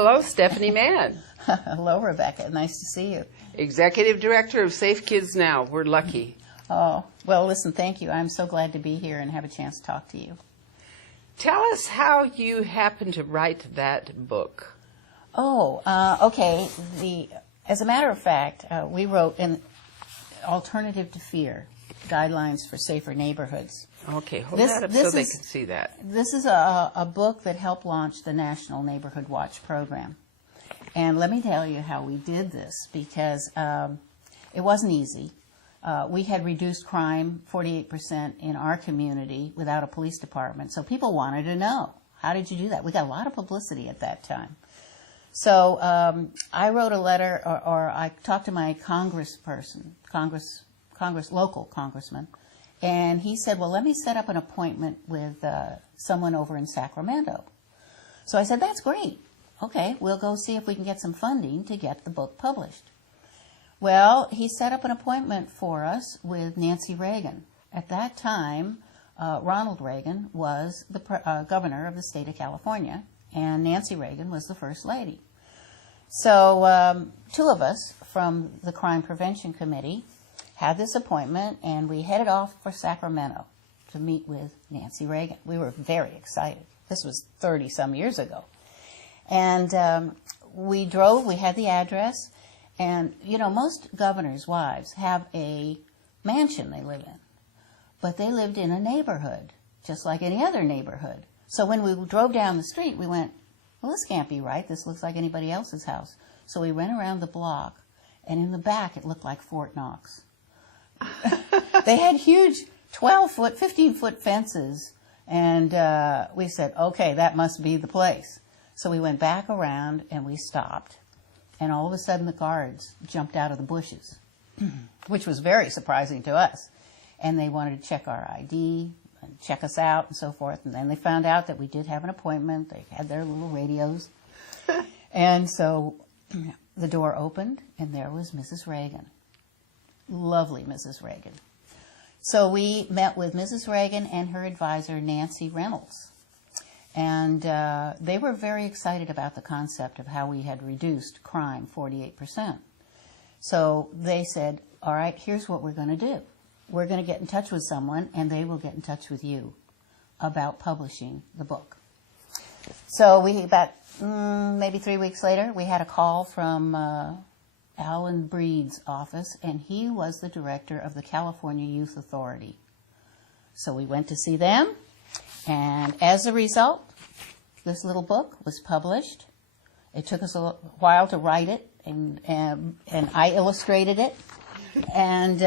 Hello, Stephanie Mann, Hello, Rebecca. Nice to see you. Executive Director of Safe Kids Now. We're lucky. Oh, well, listen, thank you. I'm so glad to be here and have a chance to talk to you. Tell us how you happened to write that book. Okay. As a matter of fact, we wrote an Alternative to Fear, Guidelines for Safer Neighborhoods. Okay, hold that up so they can see that. This is a book that helped launch the National Neighborhood Watch program. And let me tell you how we did this, because it wasn't easy. We had reduced crime 48% in our community without a police department, so people wanted to know, how did you do that? We got a lot of publicity at that time. So I wrote a letter, or I talked to my local congressman, and he said, well, let me set up an appointment with someone over in Sacramento. So I said, that's great. Okay, we'll go see if we can get some funding to get the book published. Well, he set up an appointment for us with Nancy Reagan. At that time, Ronald Reagan was the governor of the state of California, and Nancy Reagan was the First Lady. So two of us from the Crime Prevention Committee had this appointment, and we headed off for Sacramento to meet with Nancy Reagan. We were very excited. This was 30-some years ago. And we drove, we had the address, and, you know, most governors' wives have a mansion they live in, but they lived in a neighborhood, just like any other neighborhood. So when we drove down the street, we went, well, this can't be right. This looks like anybody else's house. So we went around the block, and in the back, it looked like Fort Knox. They had huge 12-foot, 15-foot fences, and we said, okay, that must be the place. So we went back around, and we stopped. And all of a sudden, the guards jumped out of the bushes, which was very surprising to us. And they wanted to check our ID and check us out and so forth. And then they found out that we did have an appointment. They had their little radios. And so the door opened, and there was Mrs. Reagan. Lovely Mrs. Reagan. So we met with Mrs. Reagan and her advisor, Nancy Reynolds. And they were very excited about the concept of how we had reduced crime 48%. So they said, all right, here's what we're going to do. We're going to get in touch with someone, and they will get in touch with you about publishing the book. So about maybe 3 weeks later, we had a call from Alan Breed's office, and he was the director of the California Youth Authority. So we went to see them, and as a result, this little book was published. It took us a while to write it, and I illustrated it. And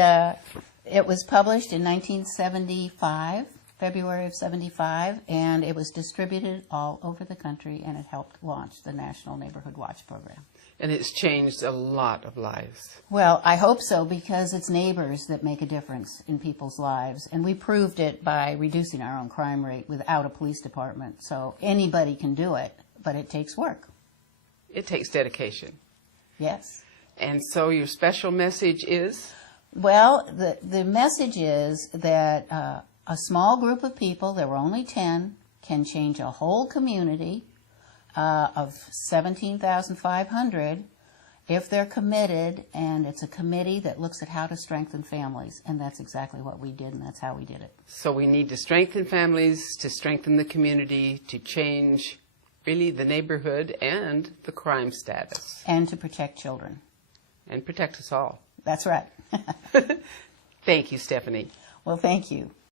it was published in 1975, February of 75, and it was distributed all over the country, and it helped launch the National Neighborhood Watch program. And it's changed a lot of lives. Well, I hope so, because it's neighbors that make a difference in people's lives. And we proved it by reducing our own crime rate without a police department. So anybody can do it, but it takes work. It takes dedication. Yes. And so your special message is? Well, the message is that a small group of people, there were only 10, can change a whole community of 17,500 if they're committed, and it's a committee that looks at how to strengthen families, and that's exactly what we did, and that's how we did it. So we need to strengthen families, to strengthen the community, to change really the neighborhood and the crime status. And to protect children. And protect us all. That's right. Thank you, Stephanie. Well, thank you.